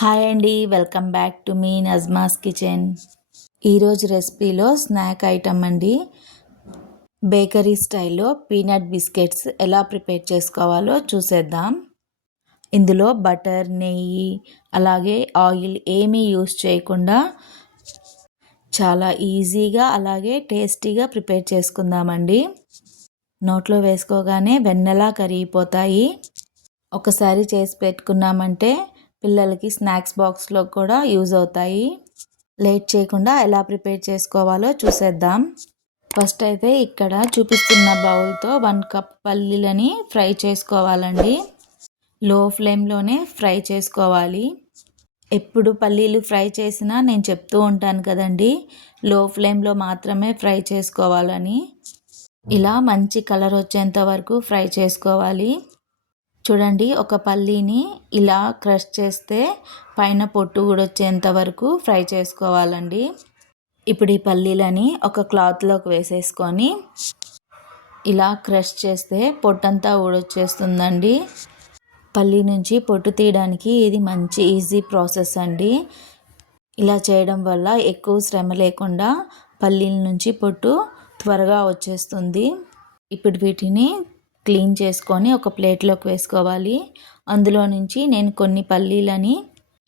Hi అండి, welcome back to మీ Najma's kitchen. ఈరోజు రెసిపీలో స్నాక్ ఐటమ్ అండి. బేకరీ స్టైల్లో పీనట్ బిస్కెట్స్ ఎలా ప్రిపేర్ చేసుకోవాలో చూసేద్దాం. ఇందులో బటర్, నెయ్యి, అలాగే ఆయిల్ ఏమీ యూస్ చేయకుండా చాలా ఈజీగా అలాగే టేస్టీగా ప్రిపేర్ చేసుకుందామండి. నోట్లో వేసుకోగానే వెన్నెలా కరిగిపోతాయి. ఒకసారి చేసి పెట్టుకున్నామంటే పిల్లలకి స్నాక్స్ బాక్స్లో కూడా యూజ్ అవుతాయి. లేట్ చేయకుండా ఎలా ప్రిపేర్ చేసుకోవాలో చూసేద్దాం. ఫస్ట్ అయితే ఇక్కడ చూపిస్తున్న బౌల్తో 1 కప్ పల్లీలని ఫ్రై చేసుకోవాలండి. లో ఫ్లేమ్లోనే ఫ్రై చేసుకోవాలి. ఎప్పుడు పల్లీలు ఫ్రై చేసినా నేను చెప్తూ ఉంటాను కదండి, లో ఫ్లేమ్లో మాత్రమే ఫ్రై చేసుకోవాలని. ఇలా మంచి కలర్ వచ్చేంత వరకు ఫ్రై చేసుకోవాలి. చూడండి, ఒక పల్లీని ఇలా క్రష్ చేస్తే పైన పొట్టు కూడా వచ్చేంత వరకు ఫ్రై చేసుకోవాలండి. ఇప్పుడు ఈ పల్లీలని ఒక క్లాత్లోకి వేసేసుకొని ఇలా క్రష్ చేస్తే పొట్టంతా ఊడొచ్చేస్తుందండి. పల్లీ నుంచి పొట్టు తీయడానికి ఇది మంచి ఈజీ ప్రాసెస్ అండి. ఇలా చేయడం వల్ల ఎక్కువ శ్రమ లేకుండా పల్లీల నుంచి పొట్టు త్వరగా వచ్చేస్తుంది. ఇప్పుడు వీటిని క్లీన్ చేసుకొని ఒక ప్లేట్లోకి వేసుకోవాలి. అందులో నుంచి నేను కొన్ని పల్లీలని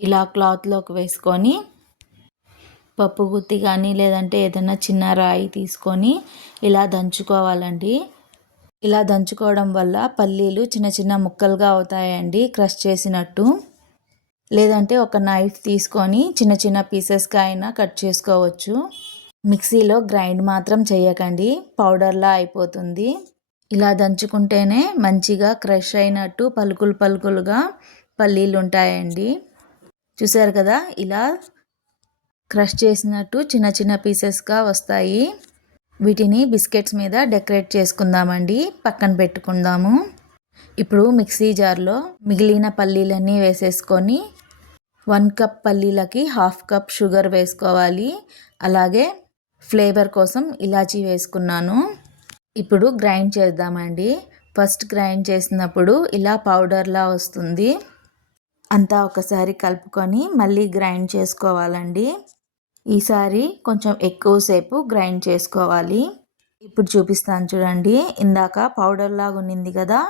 ఇలా క్లాత్లోకి వేసుకొని పప్పు గుత్తి కానీ లేదంటే ఏదైనా చిన్న రాయి తీసుకొని ఇలా దంచుకోవాలండి. ఇలా దంచుకోవడం వల్ల పల్లీలు చిన్న చిన్న ముక్కలుగా అవుతాయండి, క్రష్ చేసినట్టు. లేదంటే ఒక నైఫ్ తీసుకొని చిన్న చిన్న పీసెస్గా అయినా కట్ చేసుకోవచ్చు. మిక్సీలో గ్రైండ్ మాత్రం చేయకండి, పౌడర్లా అయిపోతుంది. ఇలా దంచుకుంటేనే మంచిగా క్రష్ అయినట్టు పలుకులు పలుకులుగా పల్లీలు ఉంటాయండి. చూసారు కదా, ఇలా క్రష్ చేసినట్టు చిన్న చిన్న పీసెస్గా వస్తాయి. వీటిని బిస్కెట్స్ మీద డెకరేట్ చేసుకుందామండి, పక్కన పెట్టుకుందాము. ఇప్పుడు మిక్సీ జార్లో మిగిలిన పల్లీలన్నీ వేసేసుకొని 1 కప్ పల్లీలకి 1/2 కప్ షుగర్ వేసుకోవాలి. అలాగే ఫ్లేవర్ కోసం ఇలాచీ వేసుకున్నాను. ఇప్పుడు గ్రైండ్ చేద్దామండి. ఫస్ట్ గ్రైండ్ చేసినప్పుడు ఇలా పౌడర్లా వస్తుంది. అంతా ఒకసారి కలుపుకొని మళ్ళీ గ్రైండ్ చేసుకోవాలండి. ఈసారి కొంచెం ఎక్కువసేపు గ్రైండ్ చేసుకోవాలి. ఇప్పుడు చూపిస్తాను చూడండి. ఇందాక పౌడర్ లాగా ఉన్నింది కదా,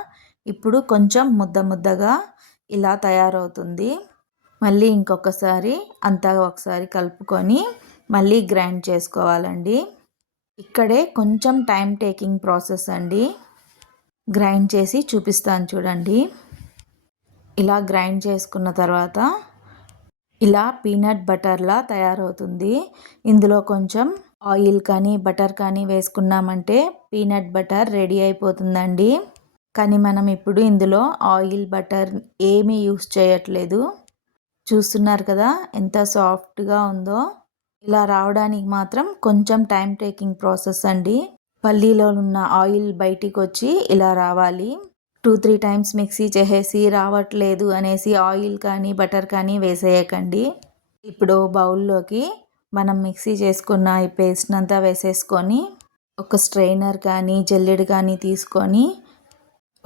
ఇప్పుడు కొంచెం ముద్ద ముద్దగా ఇలా తయారవుతుంది. మళ్ళీ ఇంకొకసారి అంతా ఒకసారి కలుపుకొని మళ్ళీ గ్రైండ్ చేసుకోవాలండి. ఇక్కడే కొంచెం టైం టేకింగ్ ప్రాసెస్ అండి. గ్రైండ్ చేసి చూపిస్తాను చూడండి. ఇలా గ్రైండ్ చేసుకున్న తర్వాత ఇలా పీనట్ బటర్లా తయారవుతుంది. ఇందులో కొంచెం ఆయిల్ కానీ బటర్ కానీ వేసుకున్నామంటే పీనట్ బటర్ రెడీ అయిపోతుందండి. కానీ మనం ఇప్పుడు ఇందులో ఆయిల్ బటర్ ఏమీ యూస్ చేయట్లేదు. చూస్తున్నారు కదా ఎంత సాఫ్ట్గా ఉందో. ఇలా రావడానికి మాత్రం కొంచెం టైం టేకింగ్ ప్రాసెస్ అండి. పల్లీలో ఉన్న ఆయిల్ బయటికి వచ్చి ఇలా రావాలి. 2-3 టైమ్స్ మిక్సీ చేసేసి రావట్లేదు అనేసి ఆయిల్ కానీ బటర్ కానీ వేసేయకండి. ఇప్పుడు బౌల్లోకి మనం మిక్సీ చేసుకున్న ఈ పేస్ట్ అంతా వేసేసుకొని ఒక స్ట్రైనర్ కానీ జల్లెడ కానీ తీసుకొని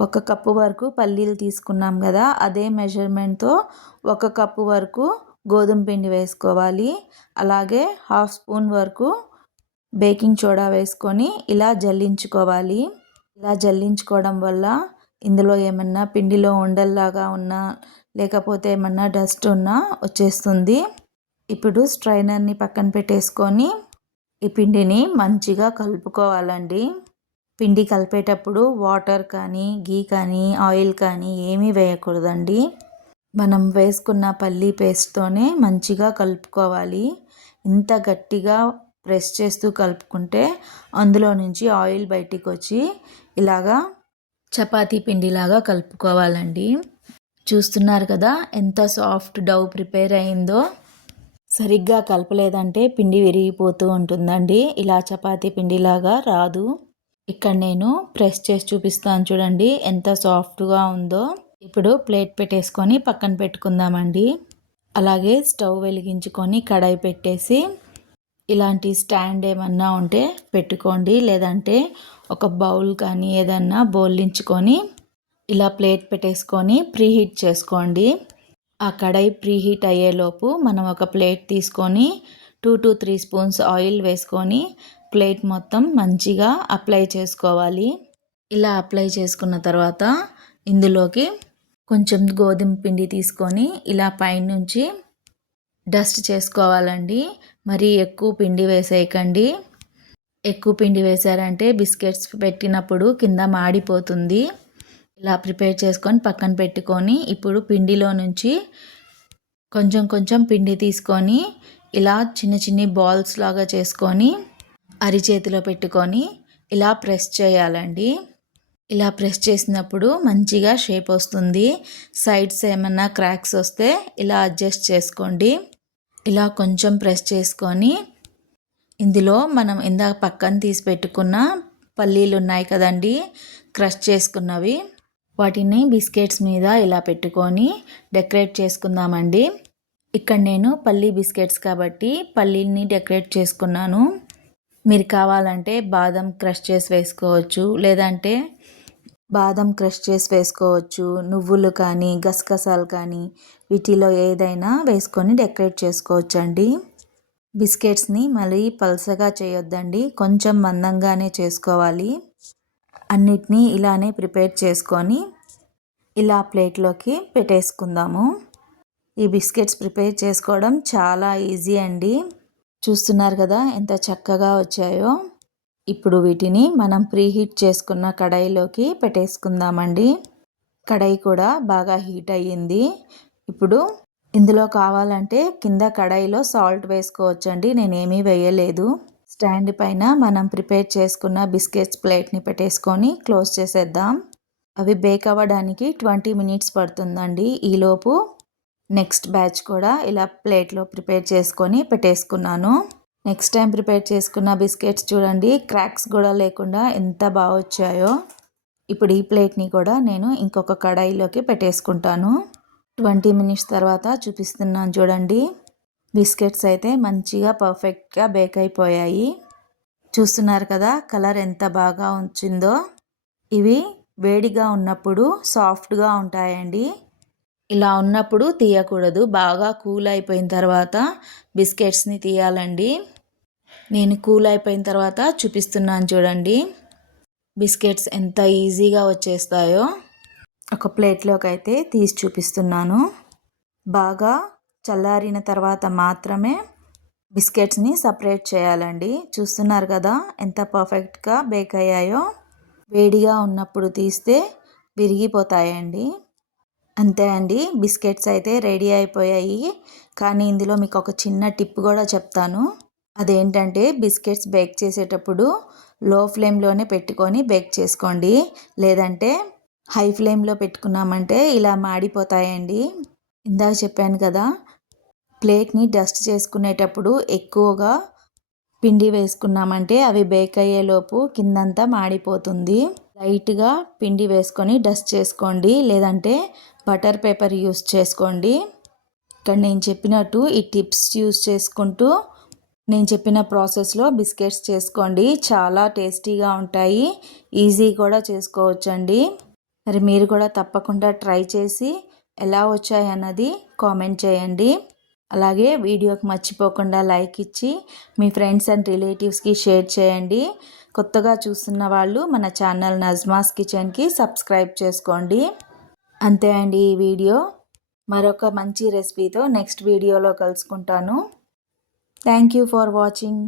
1 కప్పు వరకు పల్లీలు తీసుకున్నాం కదా, అదే మెజర్మెంట్తో 1 కప్పు వరకు గోధుమ పిండి వేసుకోవాలి. అలాగే 1/2 స్పూన్ వరకు బేకింగ్ సోడా వేసుకొని ఇలా జల్లించుకోవాలి. ఇలా జల్లించుకోవడం వల్ల ఇందులో ఏమన్నా పిండిలో ఉండల్లాగా ఉన్నా లేకపోతే ఏమన్నా డస్ట్ ఉన్నా వచ్చేస్తుంది. ఇప్పుడు స్ట్రైనర్ని పక్కన పెట్టేసుకొని ఈ పిండిని మంచిగా కలుపుకోవాలండి. పిండి కలిపేటప్పుడు వాటర్ కానీ గీ కానీ ఆయిల్ కానీ ఏమీ వేయకూడదండి. మనం వేసుకున్న పల్లీ పేస్ట్తోనే మంచిగా కలుపుకోవాలి. ఇంత గట్టిగా ప్రెస్ చేస్తూ కలుపుకుంటే అందులో నుంచి ఆయిల్ బయటికి వచ్చి ఇలాగా చపాతీ పిండిలాగా కలుపుకోవాలండి. చూస్తున్నారు కదా ఎంత సాఫ్ట్ డౌ ప్రిపేర్ అయిందో. సరిగ్గా కలపలేదంటే పిండి విరిగిపోతూ ఉంటుందండి. ఇలా చపాతీ పిండిలాగా రాదు. ఇక్కడ నేను ప్రెస్ చేసి చూపిస్తాను చూడండి ఎంత సాఫ్ట్గా ఉందో. ఇప్పుడు ప్లేట్ పెట్టేసుకొని పక్కన పెట్టుకుందామండి. అలాగే స్టవ్ వెలిగించుకొని కడాయి పెట్టేసి ఇలాంటి స్టాండ్ ఏమన్నా ఉంటే పెట్టుకోండి. లేదంటే ఒక బౌల్ కానీ ఏదన్నా బౌలించుకొని ఇలా ప్లేట్ పెట్టేసుకొని ప్రీహీట్ చేసుకోండి. ఆ కడాయి ప్రీహీట్ అయ్యేలోపు మనం ఒక ప్లేట్ తీసుకొని 2 to 3 స్పూన్స్ ఆయిల్ వేసుకొని ప్లేట్ మొత్తం మంచిగా అప్లై చేసుకోవాలి. ఇలా అప్లై చేసుకున్న తర్వాత ఇందులోకి కొంచెం గోధుమ పిండి తీసుకొని ఇలా పైనుంచి డస్ట్ చేసుకోవాలండి. మరి ఎక్కువ పిండి వేసేయకండి. ఎక్కువ పిండి వేసారంటే బిస్కెట్స్ పెట్టినప్పుడు కింద మాడిపోతుంది. ఇలా ప్రిపేర్ చేసుకొని పక్కన పెట్టుకొని ఇప్పుడు పిండిలో నుంచి కొంచెం కొంచెం పిండి తీసుకొని ఇలా చిన్న బాల్స్ లాగా చేసుకొని అరిచేతిలో పెట్టుకొని ఇలా ప్రెస్ చేయాలండి. ఇలా ప్రెస్ చేసినప్పుడు మంచిగా షేప్ వస్తుంది. సైడ్స్ ఏమన్నా క్రాక్స్ వస్తే ఇలా అడ్జస్ట్ చేసుకోండి. ఇలా కొంచెం ప్రెస్ చేసుకొని ఇందులో మనం ఇందాక పక్కన తీసి పెట్టుకున్న పల్లీలు ఉన్నాయి కదండి, క్రష్ చేసుకున్నవి, వాటిని బిస్కెట్స్ మీద ఇలా పెట్టుకొని డెకరేట్ చేసుకుందామండి. ఇక్కడ నేను పల్లీ బిస్కెట్స్ కాబట్టి పల్లీని డెకరేట్ చేసుకున్నాను. మీరు కావాలంటే బాదం క్రష్ చేసి వేసుకోవచ్చు, లేదంటే బాదం క్రష్ చేసి వేసుకోవచ్చు, నువ్వులు కానీ గసగసాలు కానీ వీటిలో ఏదైనా వేసుకొని డెకరేట్ చేసుకోవచ్చండి. బిస్కెట్స్ని మళ్ళీ పల్సగా చేయొద్దండి, కొంచెం మందంగానే చేసుకోవాలి. అన్నిటినీ ఇలానే ప్రిపేర్ చేసుకొని ఇలా ప్లేట్లోకి పెట్టేసుకుందాము. ఈ బిస్కెట్స్ ప్రిపేర్ చేసుకోవడం చాలా ఈజీ అండి. చూస్తున్నారు కదా ఎంత చక్కగా వచ్చాయో. ఇప్పుడు వీటిని మనం ప్రీహీట్ చేసుకున్న కడాయిలోకి పెట్టేసుకుందామండి. కడాయి కూడా బాగా హీట్ అయ్యింది. ఇప్పుడు ఇందులో కావాలంటే కింద కడాయిలో సాల్ట్ వేసుకోవచ్చండి, నేనేమీ వేయలేదు. స్టాండ్ పైన మనం ప్రిపేర్ చేసుకున్న బిస్కెట్స్ ప్లేట్ని పెట్టేసుకొని క్లోజ్ చేసేద్దాం. అవి బేక్ అవ్వడానికి 20 మినిట్స్ పడుతుందండి. ఈలోపు నెక్స్ట్ బ్యాచ్ కూడా ఇలా ప్లేట్లో ప్రిపేర్ చేసుకొని పెట్టేసుకున్నాను. నెక్స్ట్ టైం ప్రిపేర్ చేసుకున్న బిస్కెట్స్ చూడండి, క్రాక్స్ కూడా లేకుండా ఎంత బాగా వచ్చాయో. ఇప్పుడు ఈ ప్లేట్ని కూడా నేను ఇంకొక కడాయిలోకి పెట్టేసుకుంటాను. 20 మినిట్స్ తర్వాత చూపిస్తున్నాను చూడండి. బిస్కెట్స్ అయితే మంచిగా పర్ఫెక్ట్గా బేక్ అయిపోయాయి. చూస్తున్నారు కదా కలర్ ఎంత బాగా వచ్చిందో. ఇవి వేడిగా ఉన్నప్పుడు సాఫ్ట్గా ఉంటాయండి. ఇలా ఉన్నప్పుడు తీయకూడదు, బాగా కూల్ అయిపోయిన తర్వాత బిస్కెట్స్ని తీయాలండి. నేను కూల్ అయిపోయిన తర్వాత చూపిస్తున్నాను చూడండి. బిస్కెట్స్ ఎంత ఈజీగా వచ్చేస్తాయో. ఒక ప్లేట్లోకి అయితే తీసి చూపిస్తున్నాను. బాగా చల్లారిన తర్వాత మాత్రమే బిస్కెట్స్ని సపరేట్ చేయాలండి. చూస్తున్నారు కదా ఎంత పర్ఫెక్ట్గా బేక్ అయ్యాయో. వేడిగా ఉన్నప్పుడు తీస్తే విరిగిపోతాయండి. అంతే అండి, బిస్కెట్స్ అయితే రెడీ అయిపోయాయి. కానీ ఇందులో మీకు ఒక చిన్న టిప్ కూడా చెప్తాను. అదేంటంటే బిస్కెట్స్ బేక్ చేసేటప్పుడు లో ఫ్లేమ్లోనే పెట్టుకొని బేక్ చేసుకోండి, లేదంటే హై ఫ్లేమ్లో పెట్టుకున్నామంటే ఇలా మాడిపోతాయండి. ఇందాక చెప్పాను కదా, ప్లేట్ని డస్ట్ చేసుకునేటప్పుడు ఎక్కువగా పిండి వేసుకున్నామంటే అవి బేక్ అయ్యేలోపు కిందంతా మాడిపోతుంది. లైట్గా పిండి వేసుకొని డస్ట్ చేసుకోండి, లేదంటే బటర్ పేపర్ యూస్ చేసుకోండి. ఇక్కడ నేను చెప్పినట్టు ఈ టిప్స్ యూస్ చేసుకుంటూ నేను చెప్పిన ప్రాసెస్లో బిస్కెట్స్ చేసుకోండి. చాలా టేస్టీగా ఉంటాయి, ఈజీ కూడా చేసుకోవచ్చండి. మరి మీరు కూడా తప్పకుండా ట్రై చేసి ఎలా వచ్చాయి అన్నది కామెంట్ చేయండి. అలాగే వీడియోకి మర్చిపోకుండా లైక్ ఇచ్చి మీ ఫ్రెండ్స్ అండ్ రిలేటివ్స్కి షేర్ చేయండి. కొత్తగా చూస్తున్న వాళ్ళు మన ఛానల్ నజ్మాస్ కిచెన్కి సబ్స్క్రైబ్ చేసుకోండి. అంతే అండి ఈ వీడియో. మరొక మంచి రెసిపీతో నెక్స్ట్ వీడియోలో కలుసుకుంటాను. Thank you for watching.